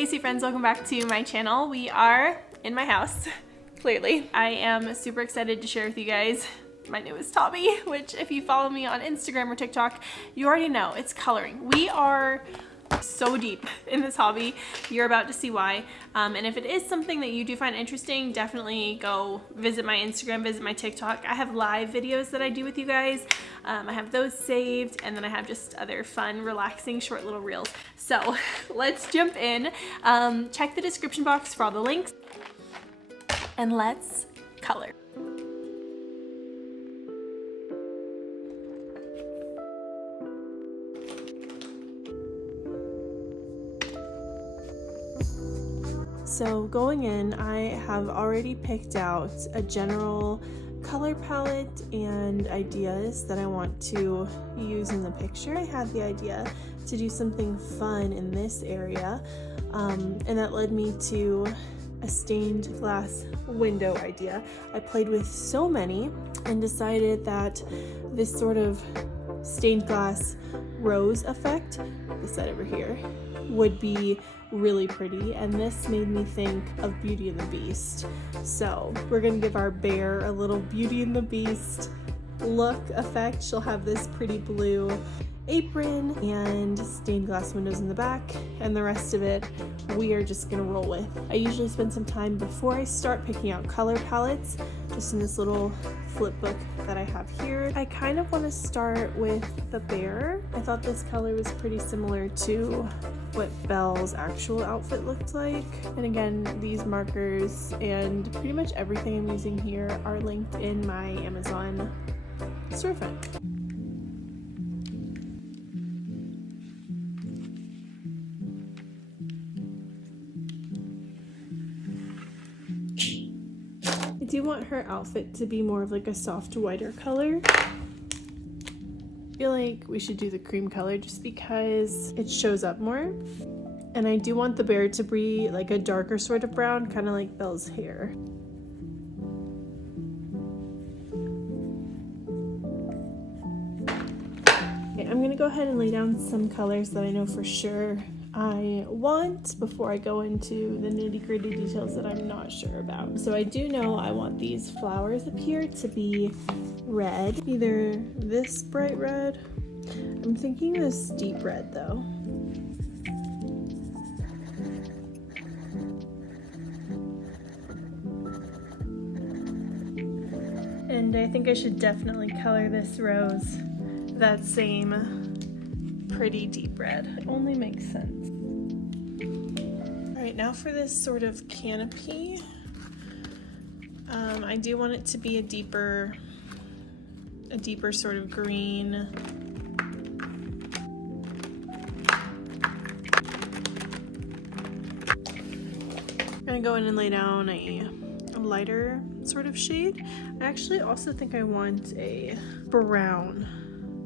Hey Sweet Friends, welcome back to my channel. We are in my house, clearly. I am super excited to share with you guys my newest hobby, which if you follow me on Instagram or TikTok, you already know, it's coloring. We are so deep in this hobby. You're about to see why. And if it is something that you do find interesting, definitely go visit my Instagram, visit my TikTok. I have live videos that I do with you guys. I have those saved, and then I have just other fun, relaxing, short little reels. So let's jump in. Check the description box for all the links, and let's color. So going in, I have already picked out a general color palette and ideas that I want to use in the picture. I had the idea to do something fun in this area, and that led me to a stained glass window idea. I played with so many and decided that this sort of stained glass rose effect, this side over here, would be really pretty, and this made me think of Beauty and the Beast. So we're gonna give our bear a little Beauty and the Beast look effect. She'll have this pretty blue apron and stained glass windows in the back, and the rest of it we are just gonna roll with. I usually spend some time before I start picking out color palettes just in this little flip book that I have here. I kind of want to start with the bear. I thought this color was pretty similar to what Belle's actual outfit looked like. And again, these markers and pretty much everything I'm using here are linked in my Amazon storefront. I do want her outfit to be more of like a soft, whiter color. I feel like we should do the cream color just because it shows up more. And I do want the bear to be like a darker sort of brown, kind of like Belle's hair. Okay, I'm gonna go ahead and lay down some colors that I know for sure I want before I go into the nitty-gritty details that I'm not sure about. So I do know I want these flowers up here to be red, either this bright red. I'm thinking this deep red though. And I think I should definitely color this rose that same pretty deep red. It only makes sense. All right, now for this sort of canopy. I do want it to be a deeper sort of green. I'm gonna go in and lay down a lighter sort of shade. I actually also think I want a brown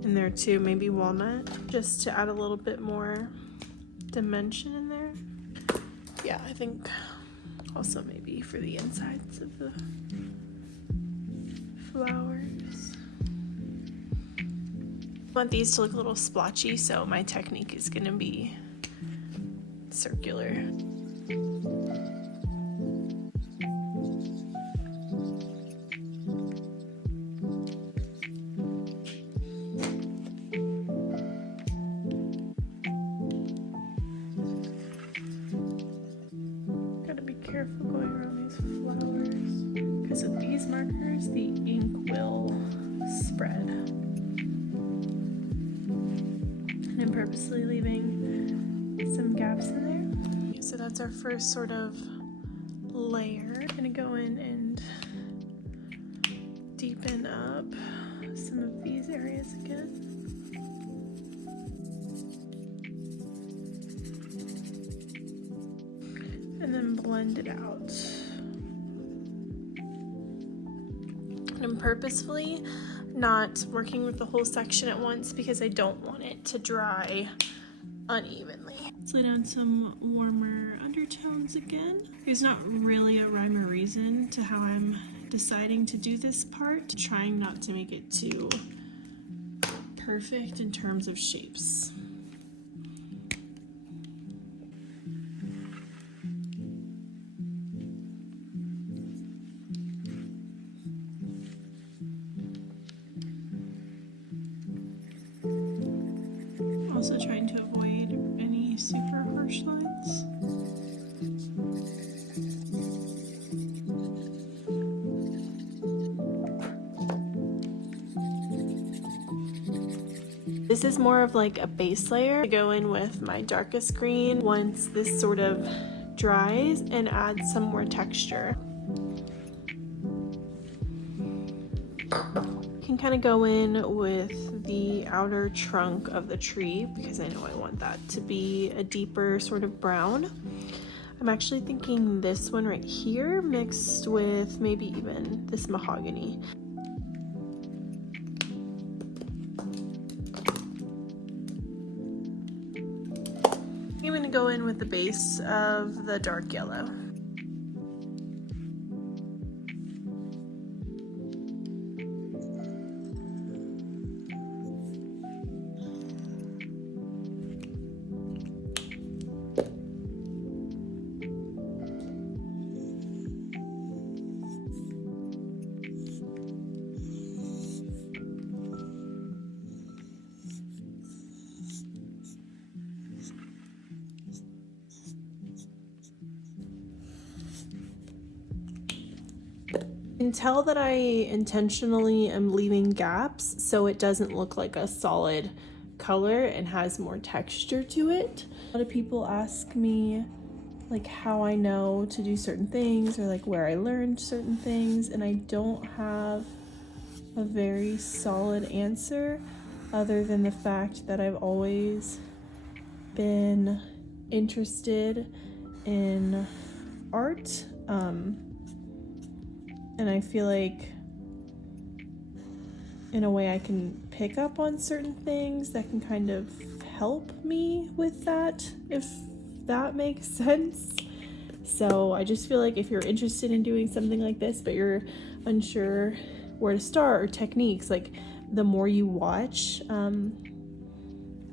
in there too, maybe walnut, just to add a little bit more dimension in there. Yeah, I think also maybe for the insides of the flowers. I want these to look a little splotchy, so my technique is gonna be circular. Careful going around these flowers, because with these markers the ink will spread, and I'm purposely leaving some gaps in there. Okay, so that's our first sort of layer. I'm gonna go in and deepen up some of these areas again. And then blend it out. And I'm purposefully not working with the whole section at once because I don't want it to dry unevenly. Let's lay down some warmer undertones again. There's not really a rhyme or reason to how I'm deciding to do this part, trying not to make it too perfect in terms of shapes. This is more of like a base layer. I go in with my darkest green once this sort of dries and add some more texture. Can kind of go in with the outer trunk of the tree because I know I want that to be a deeper sort of brown. I'm actually thinking this one right here mixed with maybe even this mahogany. I'm going to go in with the base of the dark yellow. You can tell that I intentionally am leaving gaps so it doesn't look like a solid color and has more texture to it. A lot of people ask me like how I know to do certain things or like where I learned certain things, and I don't have a very solid answer other than the fact that I've always been interested in art. And I feel like in a way I can pick up on certain things that can kind of help me with that, if that makes sense. So I just feel like if you're interested in doing something like this but you're unsure where to start or techniques, like the more you watch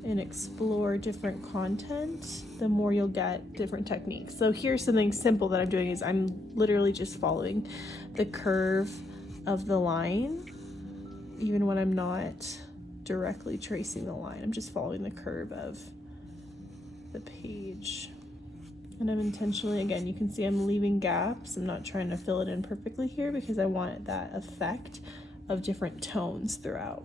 and explore different content, the more you'll get different techniques. So here's something simple that I'm doing is I'm literally just following the curve of the line, even when I'm not directly tracing the line. I'm just following the curve of the page. And I'm intentionally, again, you can see I'm leaving gaps. I'm not trying to fill it in perfectly here because I want that effect of different tones throughout.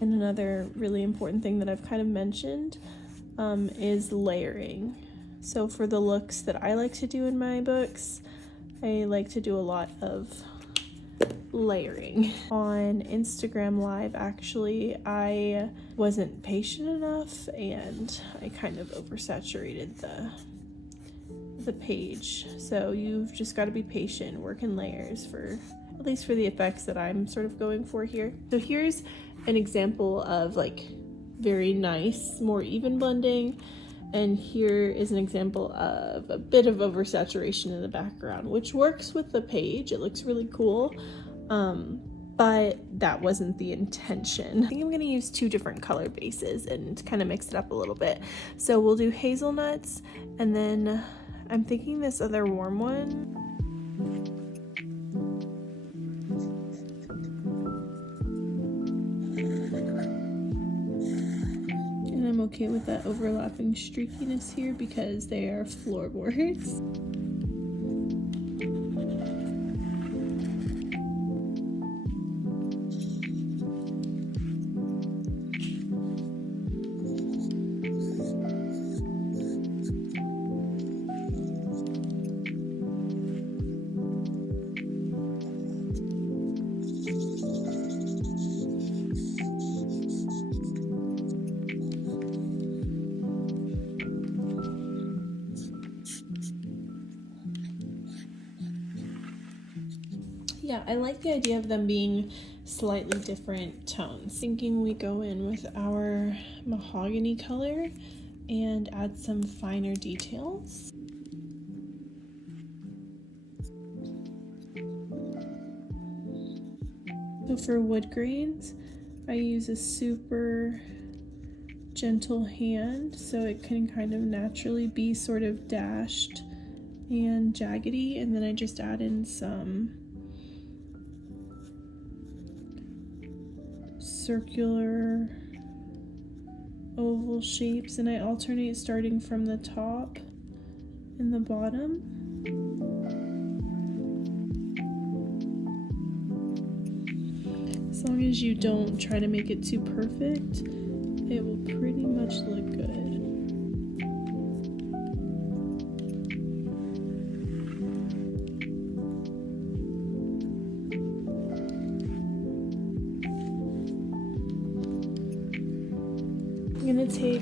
And another really important thing that I've kind of mentioned is layering. So for the looks that I like to do in my books, I like to do a lot of layering. On Instagram Live, actually, I wasn't patient enough and I kind of oversaturated the page. So you've just got to be patient, work in layers for, at least for the effects that I'm sort of going for here. So here's an example of like very nice, more even blending. And here is an example of a bit of oversaturation in the background, which works with the page. It looks really cool, but that wasn't the intention. I think I'm gonna use two different color bases and kind of mix it up a little bit. So we'll do hazelnuts, and then I'm thinking this other warm one. I'm okay with that overlapping streakiness here because they are floorboards. Yeah, I like the idea of them being slightly different tones. Thinking we go in with our mahogany color and add some finer details. So for wood grains, I use a super gentle hand so it can kind of naturally be sort of dashed and jaggedy, and then I just add in some circular oval shapes, and I alternate starting from the top and the bottom. As long as you don't try to make it too perfect, it will pretty much look good. I'm gonna take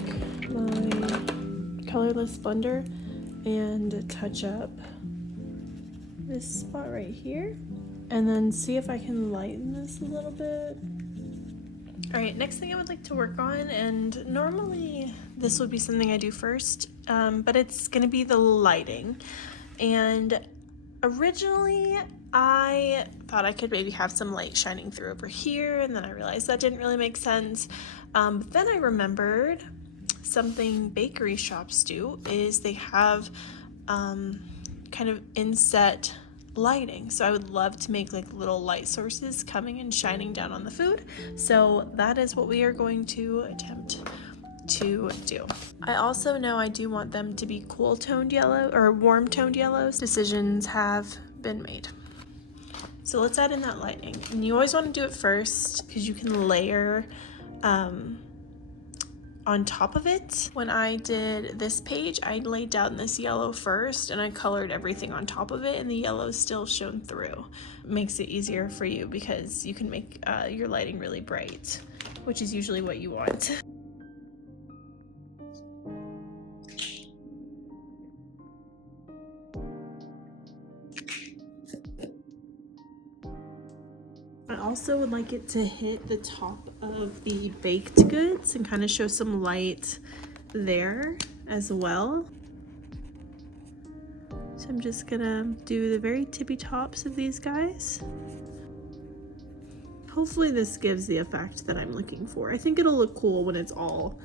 my colorless blender and touch up this spot right here, and then see if I can lighten this a little bit. All right, next thing I would like to work on, and normally this would be something I do first, but it's gonna be the lighting. And originally I thought I could maybe have some light shining through over here, and then I realized that didn't really make sense. But then I remembered something bakery shops do is they have kind of inset lighting. So I would love to make like little light sources coming and shining down on the food. So that is what we are going to attempt to do. I also know I do want them to be cool toned yellow or warm toned yellows. Decisions have been made. So let's add in that lighting. And you always want to do it first because you can layer on top of it. When I did this page, I laid down this yellow first and I colored everything on top of it, and the yellow still shone through. It makes it easier for you because you can make your lighting really bright, which is usually what you want. I also would like it to hit the top of the baked goods and kind of show some light there as well. So I'm just gonna do the very tippy tops of these guys. Hopefully this gives the effect that I'm looking for. I think it'll look cool when it's all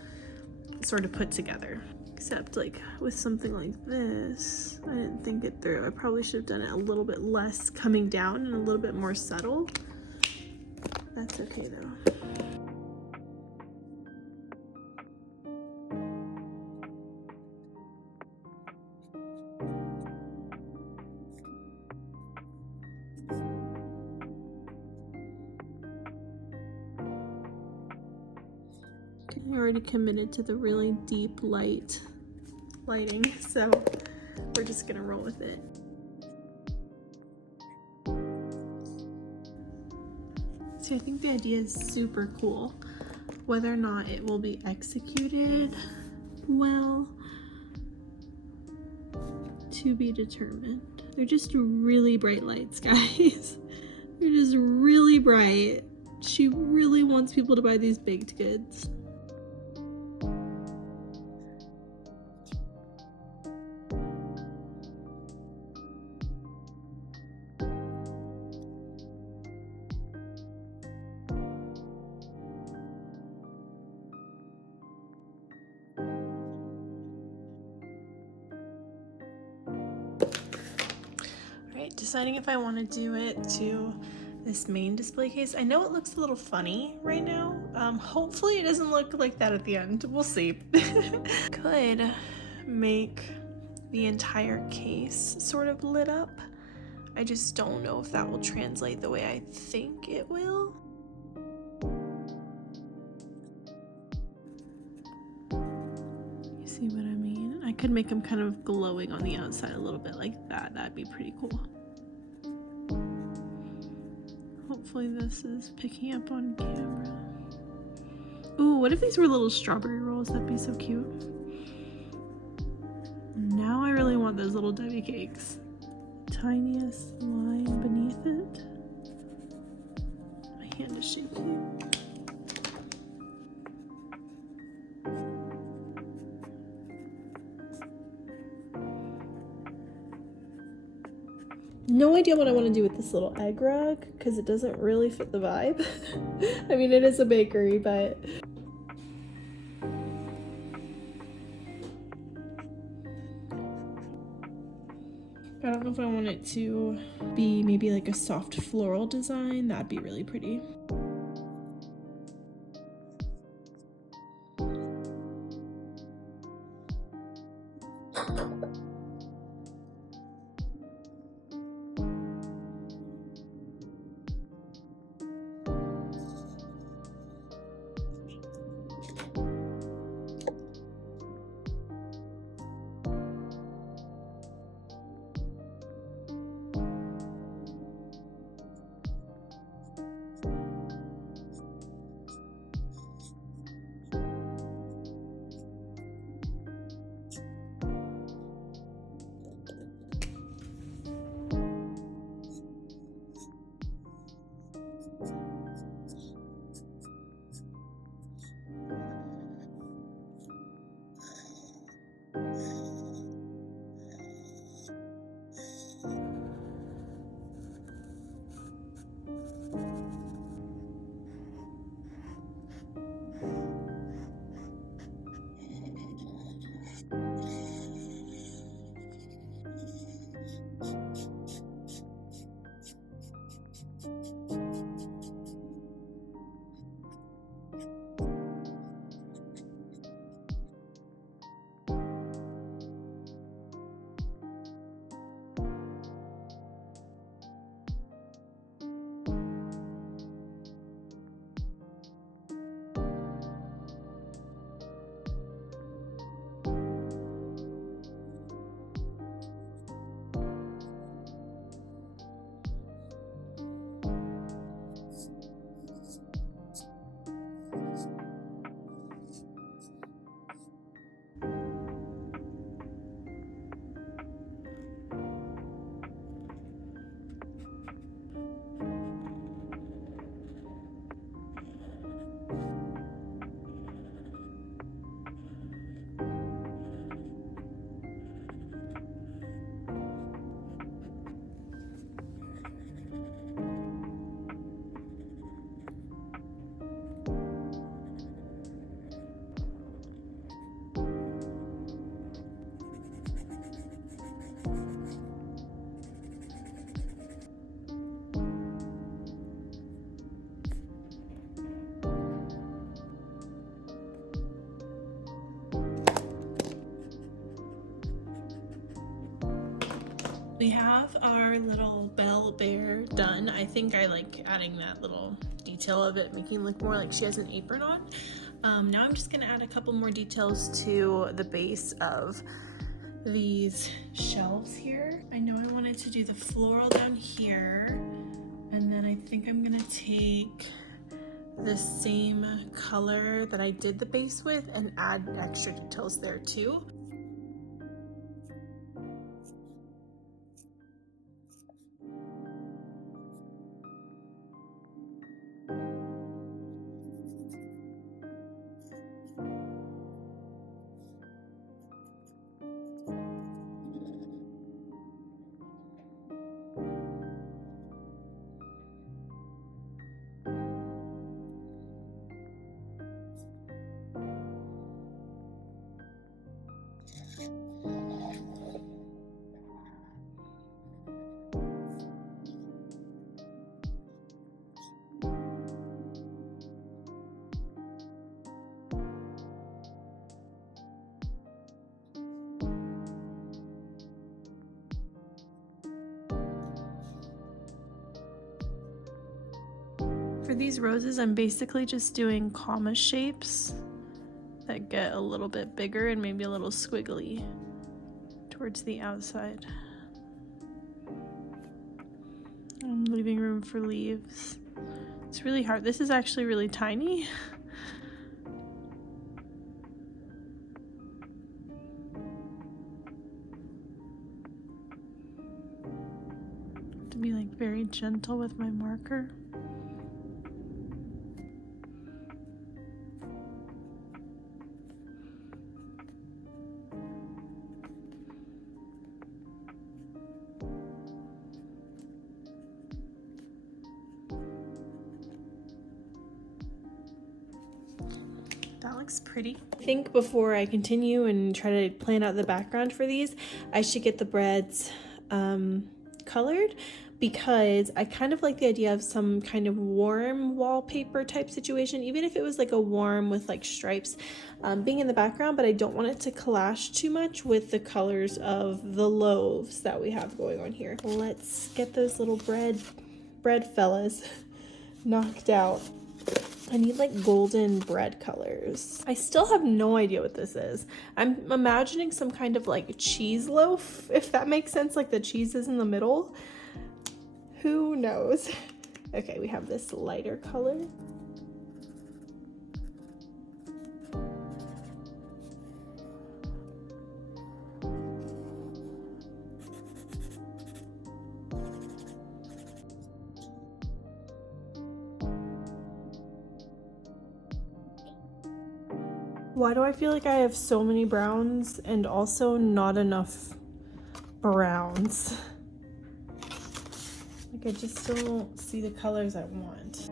sort of put together. Except like with something like this, I didn't think it through. I probably should have done it a little bit less coming down and a little bit more subtle. That's okay though. I already committed to the really deep lighting, so we're just gonna roll with it. So I think the idea is super cool. Whether or not it will be executed well, to be determined. They're just really bright lights, guys. They're just really bright. She really wants people to buy these baked goods. Deciding if I want to do it to this main display case. I know it looks a little funny right now. Hopefully it doesn't look like that at the end. We'll see. Could make the entire case sort of lit up. I just don't know if that will translate the way I think it will. You see what I mean? I could make them kind of glowing on the outside a little bit like that. That'd be pretty cool. Hopefully this is picking up on camera. Ooh, what if these were little strawberry rolls? That'd be so cute. Now I really want those little Debbie cakes. Tiniest line beneath it. My hand is shaking. No idea what I want to do with this little egg rug because it doesn't really fit the vibe. I mean, it is a bakery, but I don't know if I want it to be maybe like a soft floral design. That'd be really pretty. We have our little bell bear done. I think I like adding that little detail of it, making it look more like she has an apron on. Now I'm just gonna add a couple more details to the base of these shelves here. I know I wanted to do the floral down here, and then I think I'm gonna take the same color that I did the base with and add extra details there too. For these roses, I'm basically just doing comma shapes that get a little bit bigger and maybe a little squiggly towards the outside. I'm leaving room for leaves. It's really hard. This is actually really tiny. To be like very gentle with my marker. That looks pretty. I think before I continue and try to plan out the background for these, I should get the breads colored, because I kind of like the idea of some kind of warm wallpaper type situation, even if it was like a warm with like stripes being in the background, but I don't want it to clash too much with the colors of the loaves that we have going on here. Let's get those little bread fellas knocked out. I need like golden bread colors. I still have no idea what this is. I'm imagining some kind of like cheese loaf, if that makes sense, like the cheese is in the middle. Who knows? Okay, we have this lighter color. Why do I feel like I have so many browns and also not enough browns? Like I just don't see the colors I want.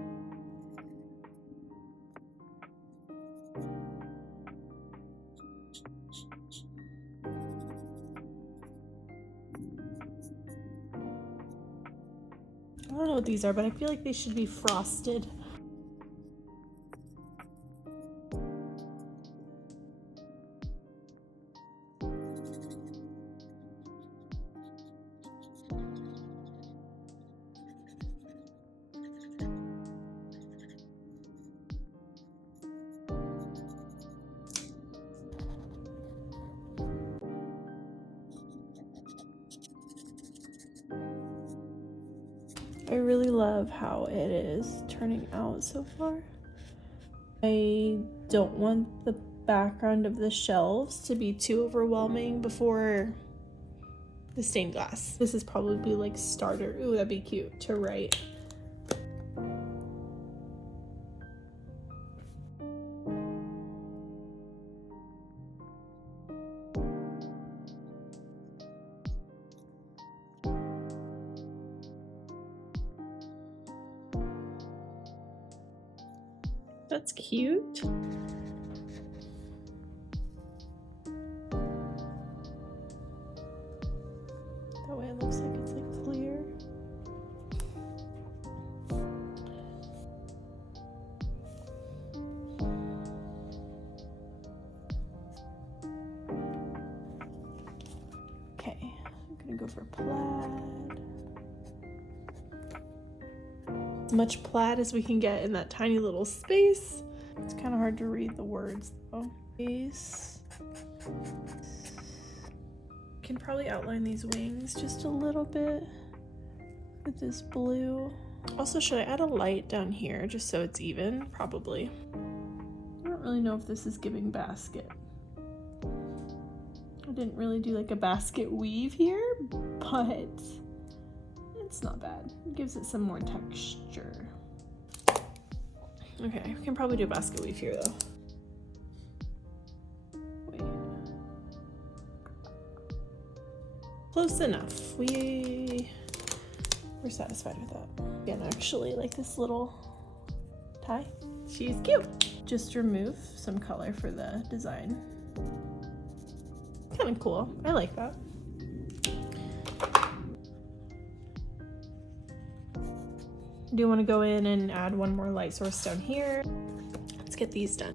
I don't know what these are, but I feel like they should be frosted. I really love how it is turning out so far. I don't want the background of the shelves to be too overwhelming before the stained glass. This is probably like starter. Ooh, that'd be cute to write. That's cute. That way it looks like it's like clear. Okay, I'm gonna gonna go for plaid. As much plaid as we can get in that tiny little space. It's kind of hard to read the words though. Can probably outline these wings just a little bit with this blue. Also, should I add a light down here just so it's even? Probably. I don't really know if this is giving basket. I didn't really do like a basket weave here, but it's not bad. It gives it some more texture. Okay, we can probably do a basket weave here though. Wait. Close enough. We're satisfied with that. Again, actually like this little tie. She's cute. Just remove some color for the design. Kind of cool. I like that. I do want to go in and add one more light source down here. Let's get these done.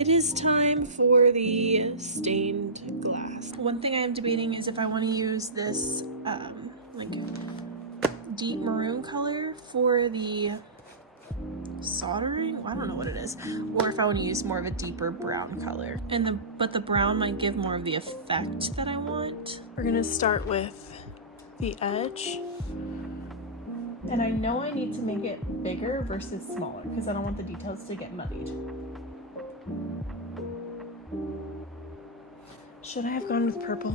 It is time for the stained glass. One thing I am debating is if I want to use this like deep maroon color for the soldering. I don't know what it is, or if I want to use more of a deeper brown color. But the brown might give more of the effect that I want. We're gonna start with the edge, and I know I need to make it bigger versus smaller because I don't want the details to get muddied. Should I have gone with purple?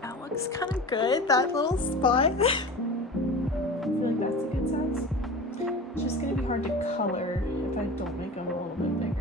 That looks kind of good, that little spot. I feel like that's a good size. It's just gonna be hard to color if I don't make them a little bit bigger.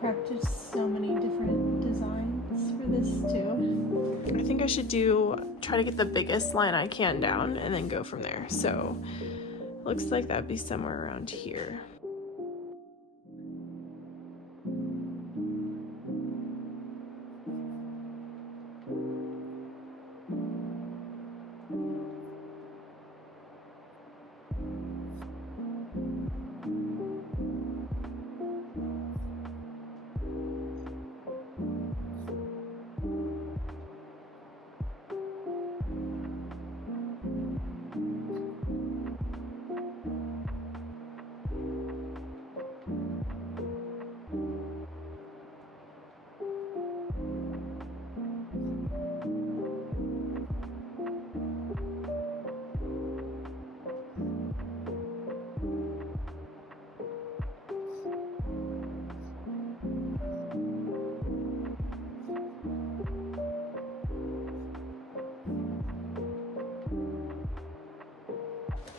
Practiced so many different designs for this too. I think I should try to get the biggest line I can down and then go from there. So looks like that'd be somewhere around here.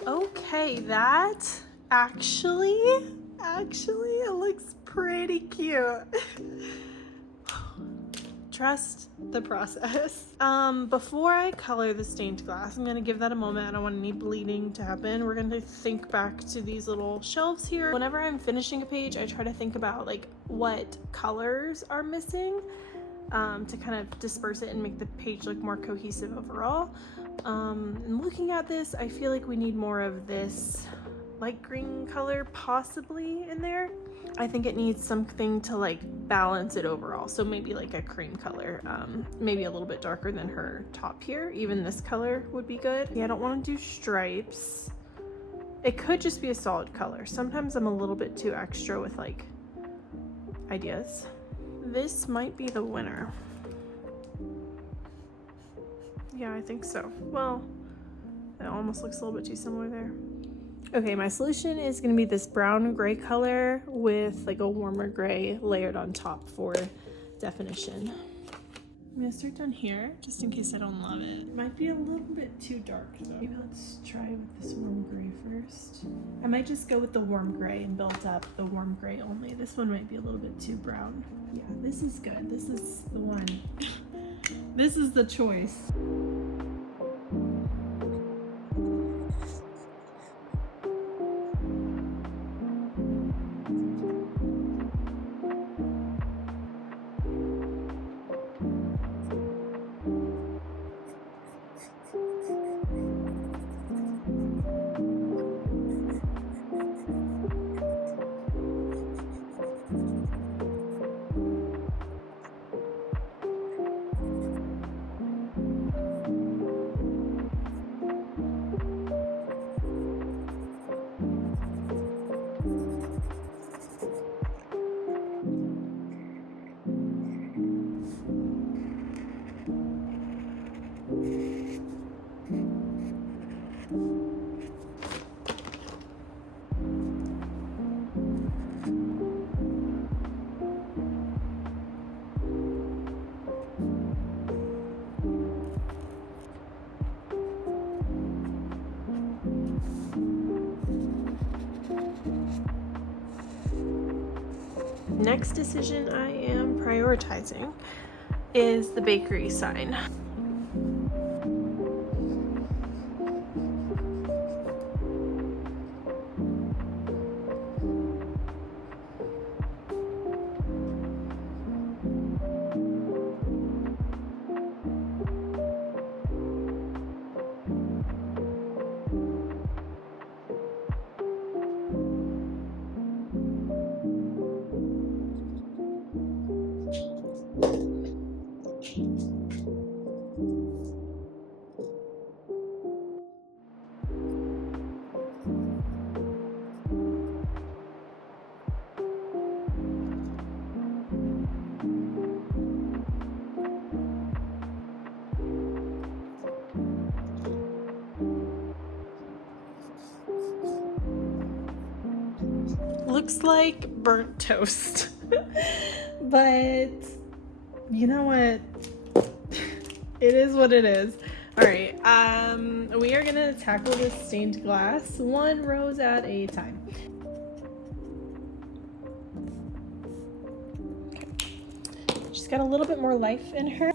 Okay, that actually it looks pretty cute. Trust the process. Before I color the stained glass, I'm gonna give that a moment. I don't want any bleeding to happen. We're gonna think back to these little shelves here. Whenever I'm finishing a page, I try to think about like what colors are missing to kind of disperse it and make the page look more cohesive overall. And looking at this, I feel like we need more of this light green color possibly in there. I think it needs something to like balance it overall. So maybe like a cream color, maybe a little bit darker than her top here. Even this color would be good. Yeah, I don't want to do stripes. It could just be a solid color. Sometimes I'm a little bit too extra with like ideas. This might be the winner. Yeah, I think so. Well, it almost looks a little bit too similar there. Okay, my solution is gonna be this brown gray color with like a warmer gray layered on top for definition. I'm gonna start down here, just in case I don't love it. It might be a little bit too dark though. Maybe let's try with this warm gray first. I might just go with the warm gray and build up the warm gray only. This one might be a little bit too brown. Yeah, this is good. This is the one. This is the choice. Next decision I am prioritizing is the bakery sign. Looks like burnt toast. But you know what? It is what it is. All right, we are gonna tackle this stained glass one rose at a time. Okay. She's got a little bit more life in her.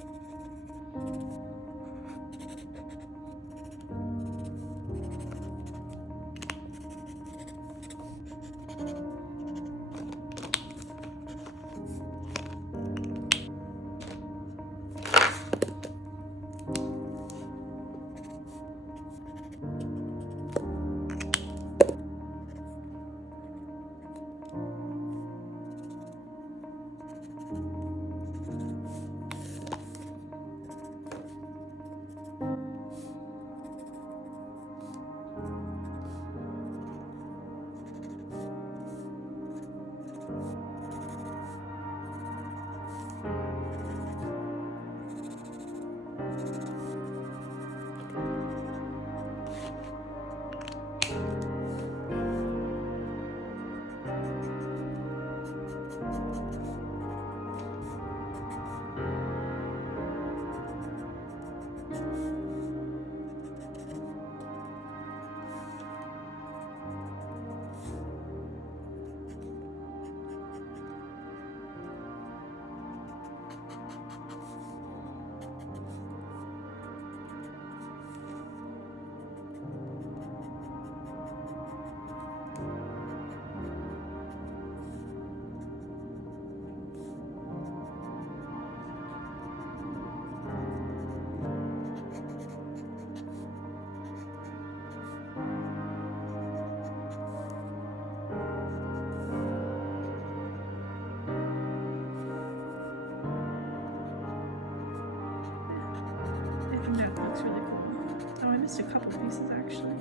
just a couple pieces actually.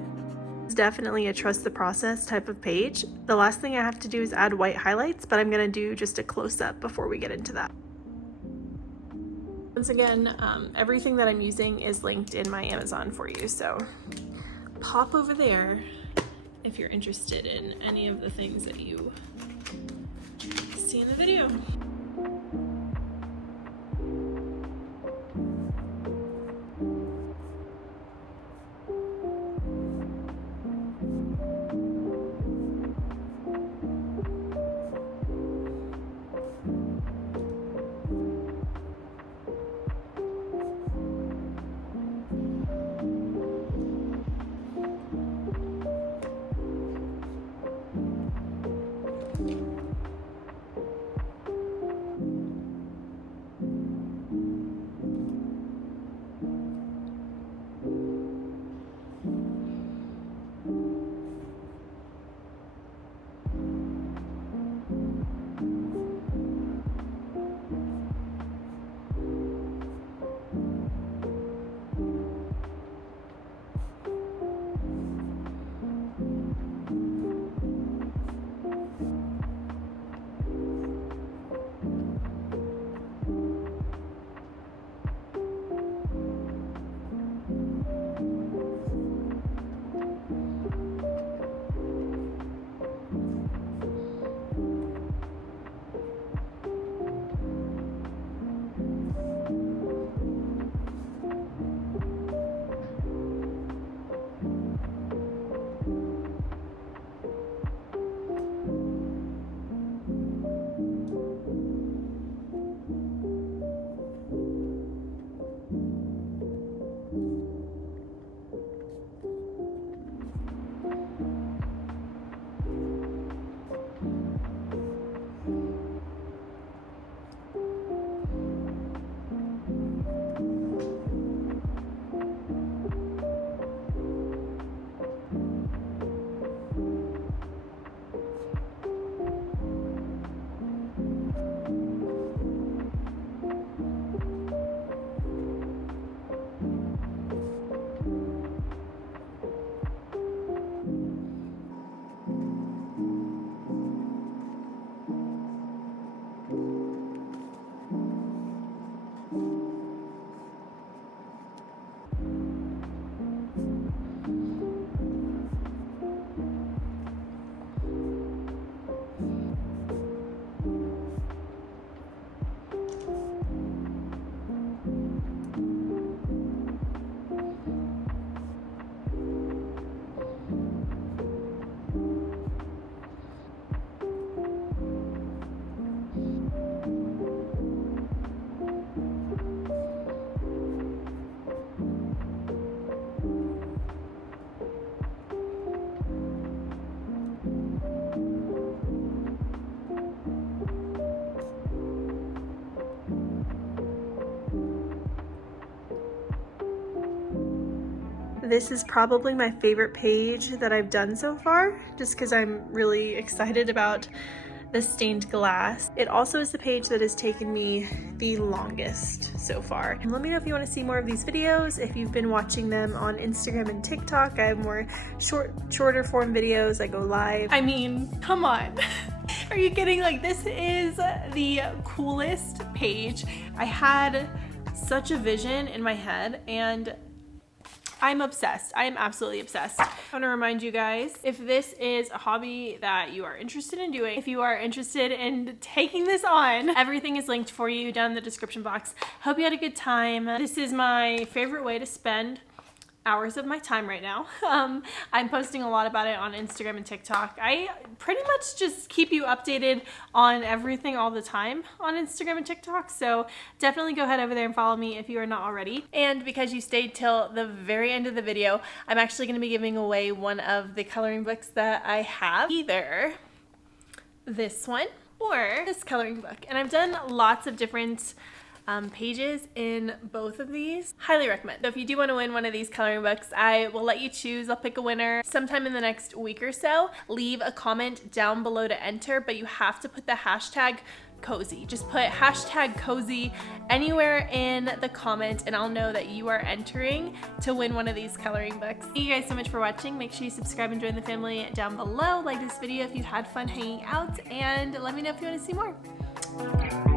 It's definitely a trust the process type of page. The last thing I have to do is add white highlights, but I'm gonna do just a close-up before we get into that. Once again, everything that I'm using is linked in my Amazon for you, so pop over there if you're interested in any of the things that you see in the video. This is probably my favorite page that I've done so far, just because I'm really excited about the stained glass. It also is the page that has taken me the longest so far. And let me know if you want to see more of these videos. If you've been watching them on Instagram and TikTok, I have more shorter form videos. I go live. I mean, come on. Are you kidding? Like, this is the coolest page. I had such a vision in my head and I'm obsessed. I am absolutely obsessed. I want to remind you guys, if this is a hobby that you are interested in doing, if you are interested in taking this on, everything is linked for you down in the description box. Hope you had a good time. This is my favorite way to spend hours of my time right now. I'm posting a lot about it on Instagram and TikTok. I pretty much just keep you updated on everything all the time on Instagram and TikTok, so definitely go ahead over there and follow me if you are not already. And because you stayed till the very end of the video, I'm actually going to be giving away one of the coloring books that I have, either this one or this coloring book. And I've done lots of different pages in both of these. Highly recommend. So if you do want to win one of these coloring books, I will let you choose. I'll pick a winner sometime in the next week or so. Leave a comment down below to enter, but you have to put the hashtag cozy. Just put hashtag cozy anywhere in the comments and I'll know that you are entering to win one of these coloring books. Thank you guys so much for watching. Make sure you subscribe and join the family down below. Like this video if you had fun hanging out, and let me know if you want to see more.